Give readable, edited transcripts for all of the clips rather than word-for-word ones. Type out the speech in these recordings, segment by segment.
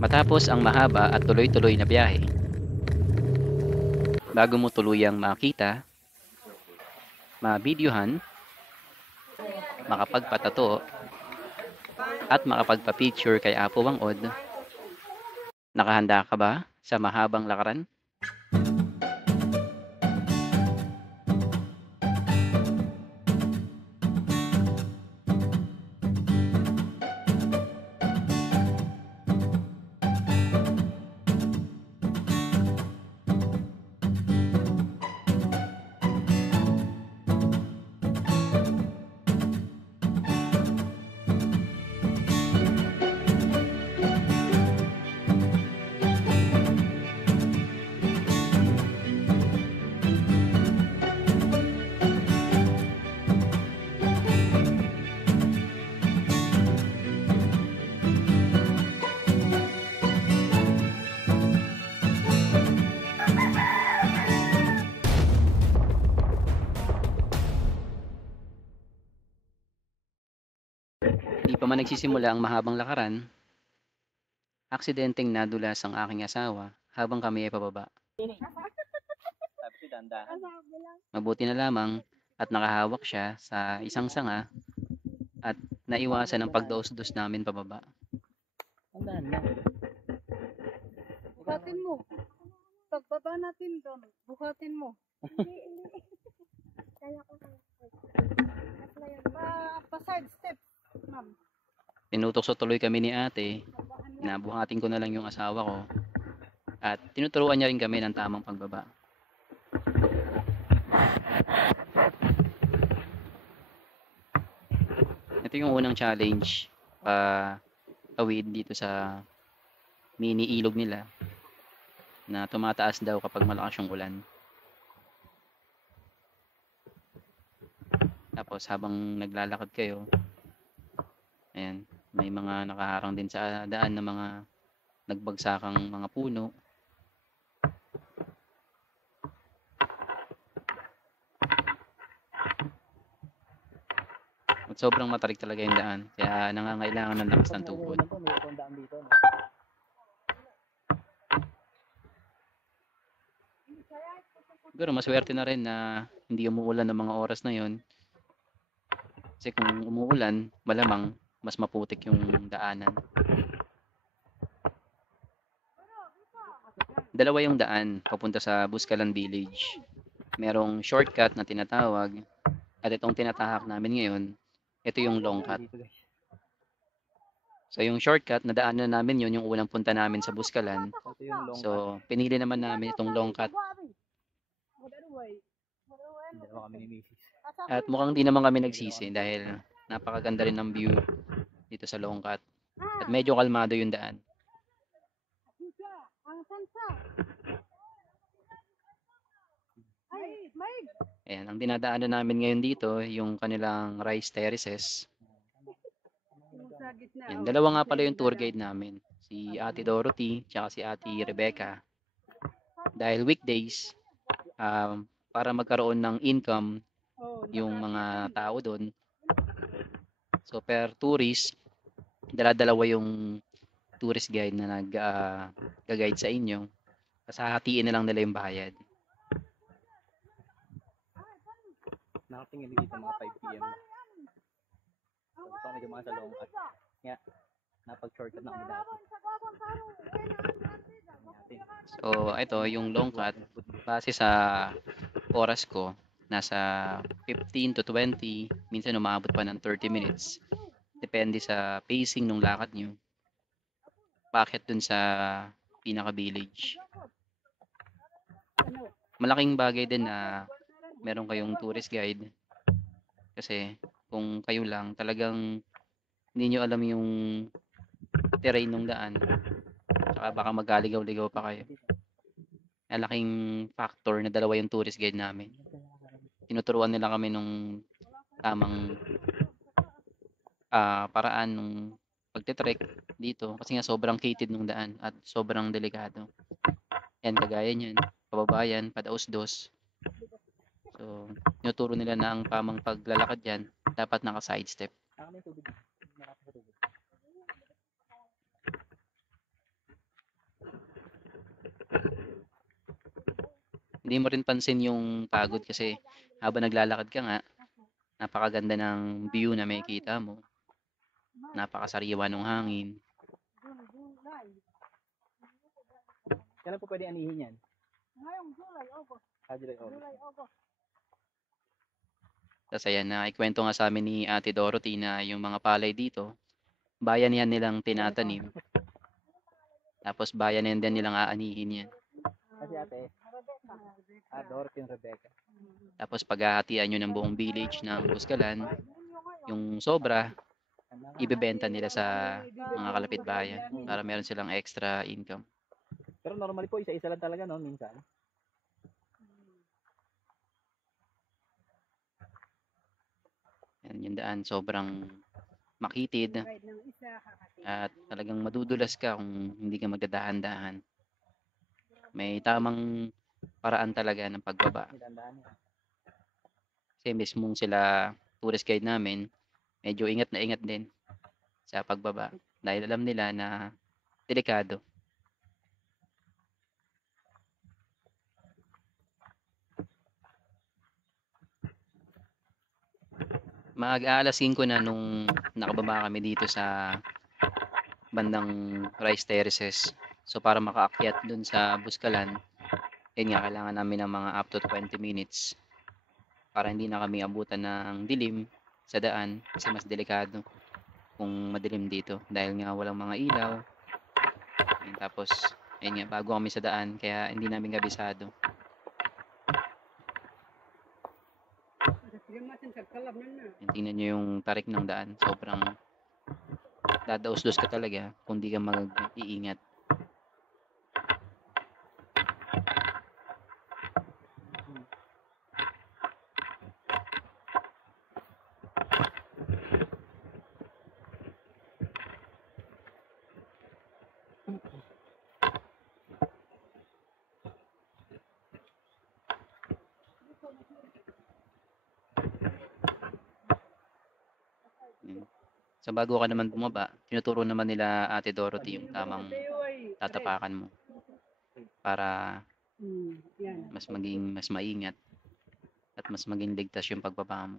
Matapos ang mahaba at tuloy-tuloy na biyahe, bago mo tuluyang makita, mabidyohan, makapagpatato, at makapagpa-picture kay Apo Wangod, nakahanda ka ba sa mahabang lakaran? Di pa man nagsisimula ang mahabang lakaran, aksidenteng nadulas ang aking asawa habang kami ay pababa. Mabuti na lamang at nakahawak siya sa isang sanga at naiwasan ang pagdaos-dos namin pababa. Tandaan lang. Buhatin mo. Pagbaba natin doon, buhatin mo. Hindi. Kaya ko kaya. Pa-side step, ma'am. Tinutokso tuloy kami ni ate na buhatin ko na lang yung asawa ko at tinuturuan niya rin kami ng tamang pagbaba. Ito yung unang challenge awid dito sa mini ilog nila na tumataas daw kapag malakas yung ulan. Tapos habang naglalakad kayo, ayan, may mga nakaharang din sa daan na mga nagbagsakang mga puno. At sobrang matarik talaga yung daan, kaya nangangailangan ng lakas ng tuhod. May tandaan dito, no? Siguro maswerte na rin na hindi umuulan ng mga oras na yon. Kasi kung umuulan, malamang mas maputik yung daanan. Dalawa yung daan papunta sa Buscalan Village. Merong shortcut na tinatawag at itong tinatahak namin ngayon, ito yung long cut. Dito, guys. So yung shortcut na daanan namin yun, yung unang punta namin sa Buscalan. Ito yung long cut. So pinili naman namin itong long cut Dalawa kami ni Mrs. at mukhang di naman kami nagsisi dahil napakaganda rin ng view dito sa long cut at medyo kalmado yung daan. Ayan, ang dinadaanan namin ngayon dito, yung kanilang rice terraces. Ayan, dalawa nga pala yung tour guide namin. Si Ate Dorothy, tsaka si Ate Rebecca. Dahil weekdays, para magkaroon ng income yung mga tao doon. So per tourist, dala-dalawa yung tourist guide na nag-guide sa inyo. Tapos hahatiin na lang nila yung bayad. Nakatingin dito mga 5 PM. So, ito kami dumaan sa long cut. Kaya, napag-shortcut na kami dati. So ito yung long cut, base sa oras ko, nasa 15 to 20, minsan umaabot pa ng 30 minutes. Depende sa pacing ng lakad nyo. Bakit dun sa pinaka-village. Malaking bagay din na meron kayong tourist guide. Kasi kung kayo lang, talagang hindi nyo alam yung terrain ng daan. Saka baka magaligaw-ligaw pa kayo. Ang laking factor na dalawa yung tourist guide namin. Tinuturuan nila kami nung tamang paraan nung pagtitrek dito. Kasi nga sobrang kitid nung daan at sobrang delikado. Yan, kagaya nyan. Pababayan, padaos-dos. So, tinuturo nila na ang tamang paglalakad dyan, dapat naka-sidestep. Nakaka may tubig. Nakaka sa tubig. Hindi mo rin pansin yung pagod kasi habang naglalakad ka nga, napakaganda ng view na makikita mo. Napakasariwa ng hangin. Kailan po pwede anihin yan? Ngayong July, August. July, August. July, August. Tapos ayan, naikwento nga sa amin ni Ate Dorothy na yung mga palay dito, bayan yan nilang tinatanim. Tapos bayan yan din nilang aanihin yan. Kasi ate, Dorothy and Rebecca. Tapos paghahatian nyo ng buong village ng Buskalan, yung sobra, ibebenta nila sa mga kalapit bayan para meron silang extra income. Pero normally po, isa-isa lang talaga, no? Minsan. Yan, yung daan sobrang makitid Kahit ng isa, kakati. at talagang madudulas ka kung hindi ka magdadahan-dahan. May tamang paraan talaga ng pagbaba. Nilandaan niya. Kasi mismong sila tourist guide namin, medyo ingat na ingat din sa pagbaba dahil alam nila na delikado. Mag-aalas 5 na nung nakababa kami dito sa bandang Rice Terraces. So para makaakyat dun sa Buskalan, yun nga, kailangan namin ng mga up to 20 minutes para hindi na kami abutan ng dilim sa daan kasi mas delikado kung madilim dito dahil nga walang mga ilaw. Ayun, tapos ayun nga, bago kami sa daan kaya hindi namin kabisado. Ayun, tingnan nyo yung tarik ng daan, sobrang dadaos-dos ka talaga kung di ka mag-iingat. So bago ka naman bumaba, tinuturo naman nila Ate Dorothy yung tamang tatapakan mo para mas maging mas maingat at mas maging ligtas yung pagbaba mo.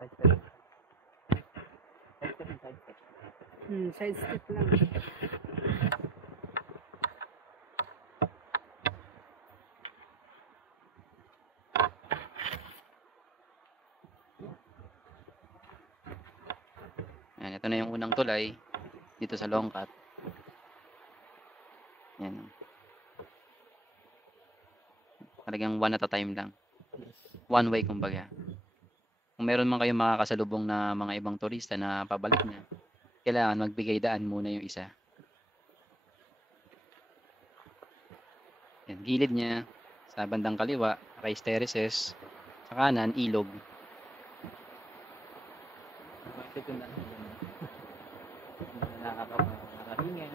Side step. Side step and side step. Side step lang. Ayan, ito na yung unang tulay dito sa Longcat. Yan. Talagang one at a time lang. One way kumbaga. Kung meron man kayong makakasalubong na mga ibang turista na pabalik na, kailangan magbigay daan muna yung isa. Yan, gilid niya, sa bandang kaliwa, Rice Terraces, sa kanan, ilog. Bakit yung daan? Nakakahinga.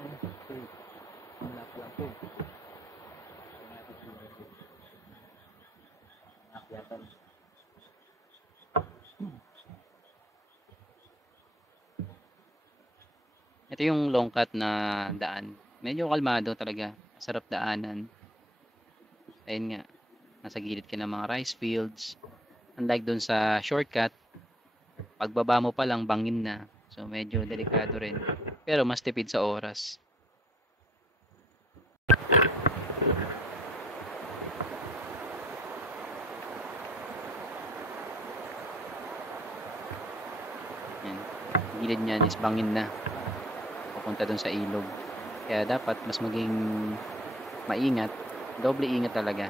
Wala pa lang po. Nakakyatan. Ito yung Longcat na daan. Medyo kalmado talaga. Sarap daanan. Ayun nga. Nasa gilid ka ng mga rice fields. Unlike dun sa shortcut, pagbaba mo pa lang bangin na. So medyo delikado rin. Pero mas tipid sa oras. Yan. Gilid niyan is bangin na. Papunta dun sa ilog. Kaya dapat mas maging maingat. Doble ingat talaga.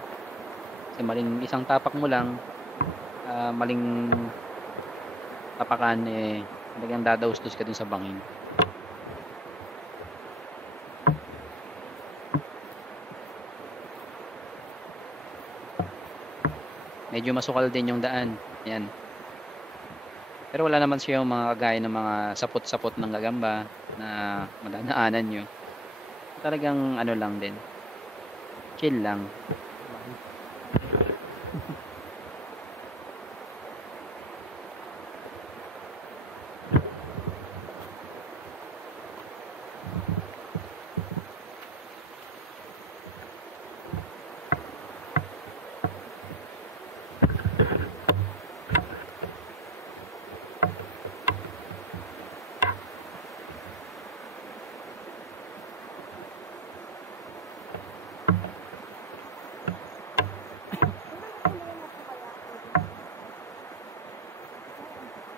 Kasi maling isang tapak mo lang, maling tapakan talagang dadaustos ka dun sa bangin. Medyo masukal din yung daan. Yan. Pero wala naman siya yung mga kagaya ng mga sapot-sapot ng gagamba na madadaanan nyo. Talagang ano lang din. Chill lang.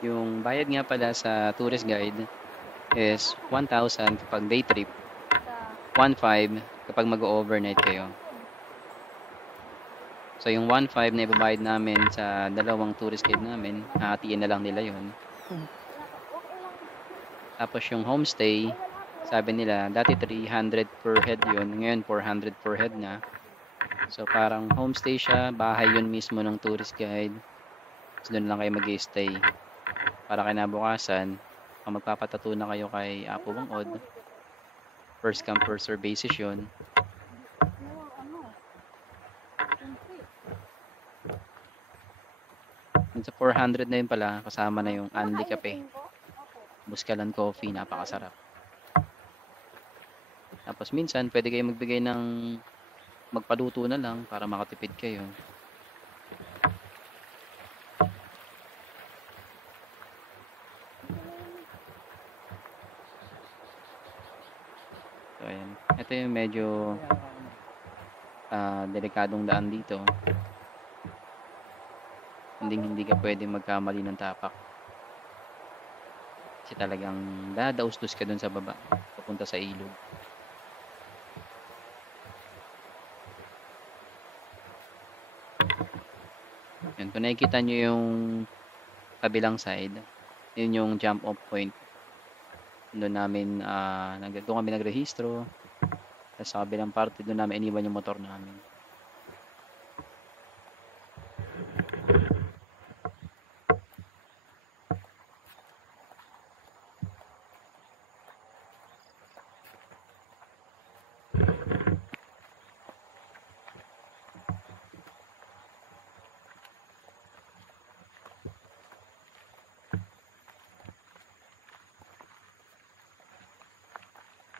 Yung bayad nga pala sa tourist guide is 1,000 kapag day trip, 1,500 kapag mag-overnight kayo. So yung 1,500 na ibabayad namin sa dalawang tourist guide namin, hahatiin na lang nila yon. Tapos yung homestay, sabi nila dati 300 per head yun, ngayon 400 per head na. So parang homestay siya, bahay yun mismo ng tourist guide. So doon lang kayo mag-stay. Para kinabukasan, kung magpapatato na kayo kay Apo Bangod, first come first serve basis yun. Yun sa 400 na yun pala, kasama na yung Anli Cafe. Buskalan Coffee, napakasarap. Tapos minsan, pwede kayo magbigay ng magpaluto na lang para makatipid kayo. So, ayan. Ito yung medyo delikadong daan dito. Hindi ka pwede magkamali ng tapak. Kasi talagang dadaustos ka dun sa baba, papunta sa ilog. Yan, kung nakikita nyo yung kabilang side, yun yung jump off point. Doon kami nagrehistro. Tapos sa kabilang parte, doon namin iniwan yung motor namin.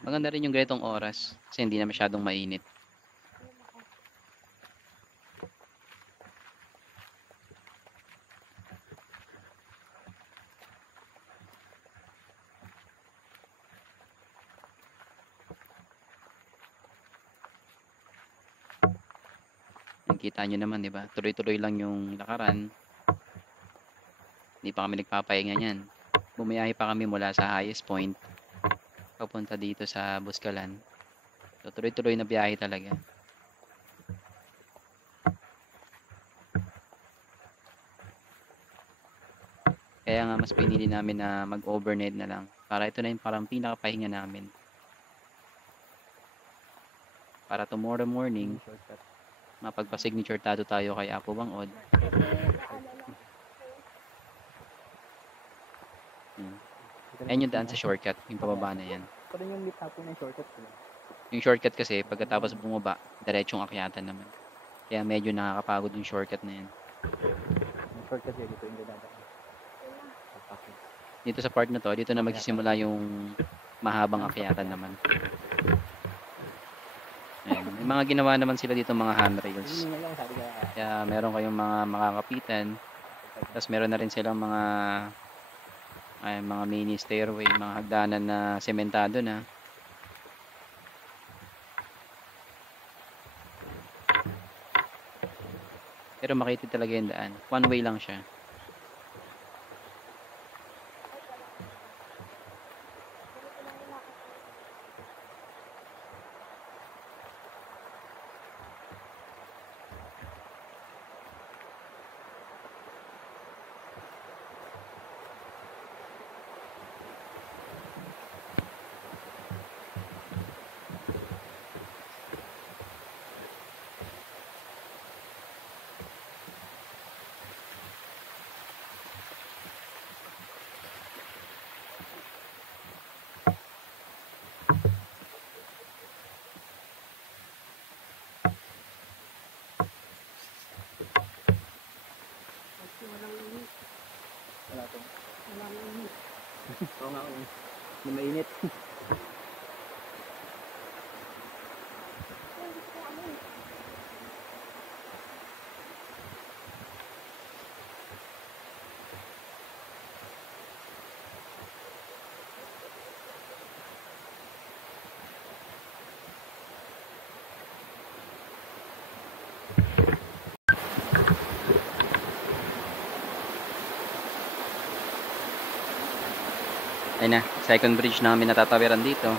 Maganda rin yung ganitong oras kasi hindi na masyadong mainit. Nakita nyo naman, di ba? Tuloy-tuloy lang yung lakaran. Hindi pa kami nagpapahinga niyan. Bumiyahe pa kami mula sa highest point papunta dito sa Buskalan. So, tuloy-tuloy na biyahe talaga. Kaya nga mas pinili namin na mag-overnight na lang. Para ito na yung parang pinakapahinga namin. Para tomorrow morning, mapagpa-signature tattoo tayo kay Apo Bangod. Ayan yung daan sa shortcut, yung pababa na yan. Pero yung meet natin ng shortcut ko. Yung shortcut kasi, pagkatapos bumaba, diretsong akyatan naman. Kaya medyo nakakapagod yung shortcut na yan. Yung shortcut yun, dito yung dadaan. Dito sa part na to, dito na magsisimula yung mahabang akyatan naman. Ayan. May mga ginawa naman sila dito mga handrails. Kaya meron kayong mga makakapitan. Tapos meron na rin silang mga mini stairway, mga hagdanan na sementado na. Pero makitid talaga yung daan. One way lang siya. Wala to. Oo nga, mainit. Ayun na, second bridge namin natatawiran dito.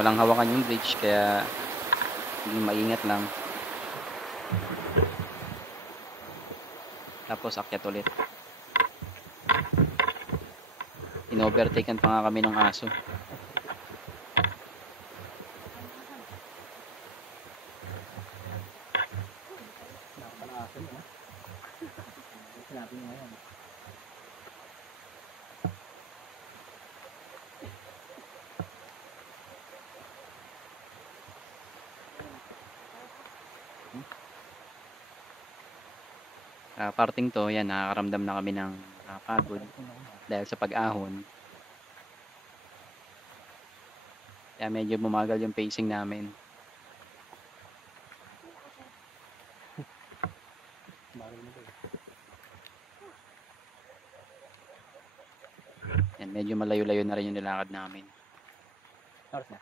Walang hawakan yung bridge kaya hindi maingat lang. Tapos akyat ulit. In-overtaken pa nga kami ng aso. Nakapanasan mo. Sinabi mo ngayon. Parting to, yan, nakakaramdam na kami ng pagod dahil sa pag-ahon. Kaya medyo bumagal yung pacing namin. Bagal mo to. Yan, medyo malayo-layo na rin yung nilakad namin. Oras na.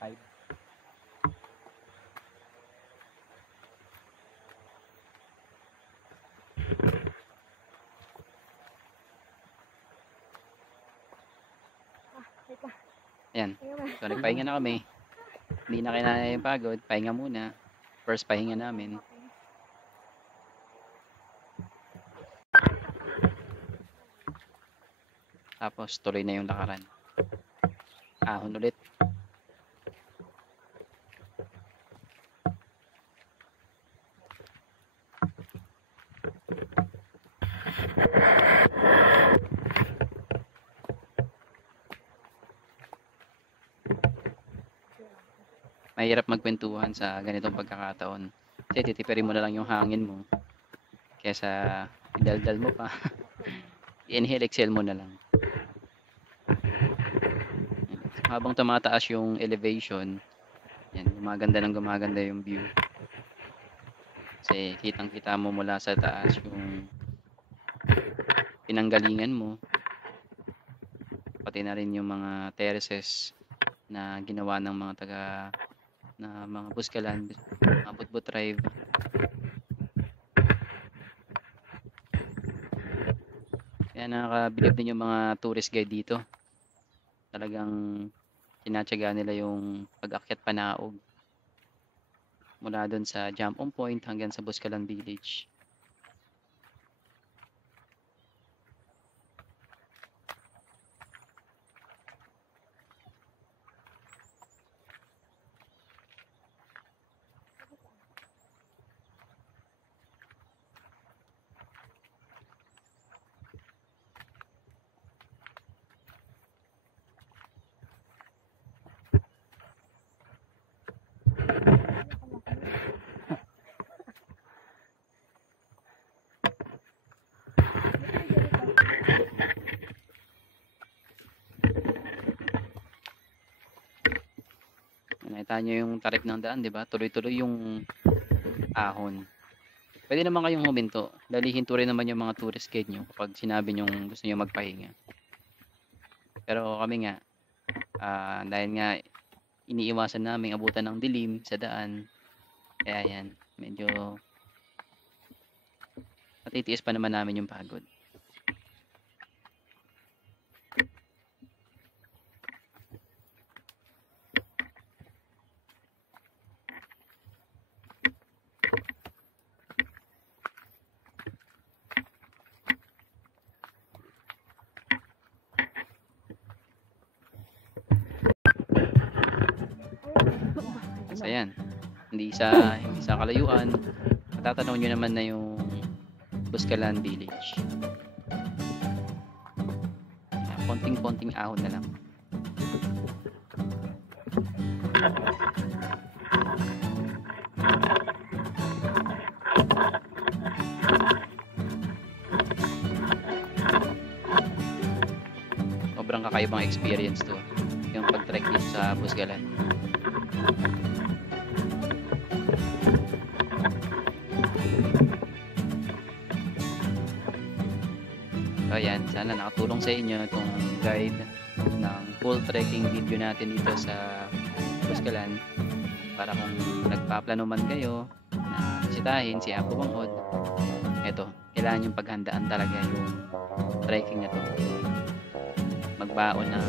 5. Ayan, so nagpahinga na kami. Hindi na kinaya yung pagod, pahinga muna. First pahinga namin. Tapos tuloy na yung lakaran. Ahon ulit. Mahirap magkwentuhan sa ganitong pagkakataon. Kasi titipirin mo na lang yung hangin mo. Kesa daldal mo pa. Inhale, exhale mo na lang. Habang tumataas yung elevation, yan, gumaganda yung view. Kasi kitang-kita mo mula sa taas yung pinanggalingan mo. Pati na rin yung mga terraces na ginawa ng mga mga buskalan, mga Budbud tribe. Kaya nakakabilib din yung mga tourist guide dito. Talagang tinatsaga nila yung pag-akyat panaog mula doon sa jump on point hanggang sa Buskalan Village. Nakita nyo yung tarik ng daan, di ba? Tuloy-tuloy yung ahon. Pwede naman kayong huminto. Dalihin rin naman yung mga tourist guide nyo kapag sinabi nyo gusto nyo magpahinga. Pero kami nga, dahil nga iniiwasan namin abutan ng dilim sa daan. Kaya yan, medyo matitiis pa naman namin yung pagod. So ayan, hindi sa kalayuan, matatanaw nyo naman na yung Buskalan Village. Konting-konting ahon na lang. Sobrang kakaibang experience to, yung pag-trek dito sa Buskalan. So ayan, sana nakatulong sa inyo itong guide ng full trekking video natin dito sa Buskalan, para kung nagpaplano man kayo na bisitahin si Apo Bangod, ito na to, kailangan yung paghandaan talaga yung trekking na to. Magbaon ng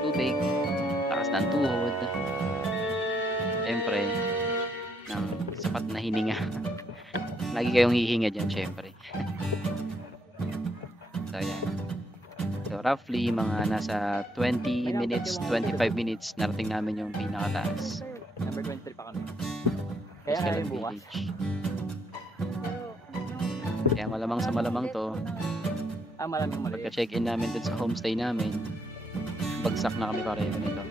tubig, takas ng tuhod, syempre ng sapat na hininga. Lagi kayong hihinga dyan syempre. So yan, so roughly mga nasa 20 minutes, 25 minutes narating namin yung pinakataas. Number 23 pa kami. Kaya Escalon ngayon bukas. Village. Kaya malamang sa malamang to, Maraming mali. pagka-check-in namin dun sa homestay namin, bagsak na kami pareho nito.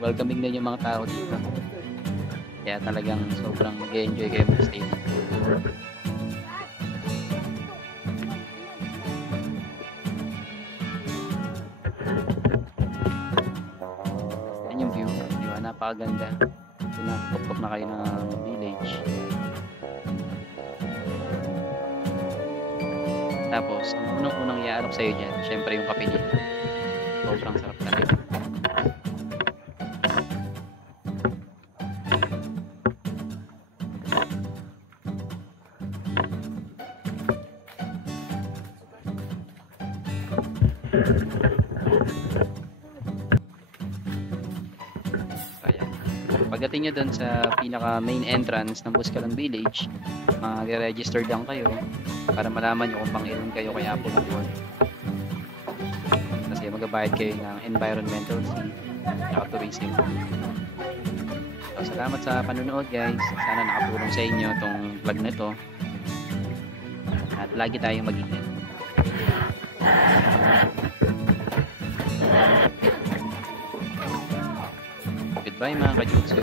Welcoming din yung mga tao dito. Kaya talagang sobrang mag-enjoy kayo mag-stay dito. Yan yung view. Di ba? Napakaganda. Pinakapok na kayo ng village. Tapos, ang unang-unang iaalok sa'yo dyan, syempre yung kape nila. Sobrang sarap talaga. Ayan. Pagdating nyo dun sa pinaka main entrance ng Buscalan Village, mag-register lang kayo para malaman nyo kung pang ilan kayo kaya po mag-board. Kasi magabayad kayo ng environmental fee at tourism. So, salamat sa panunood guys. Sana nakatulong sa inyo itong vlog na to. At lagi tayong mag-ingat. Goodbye mga kajutsu.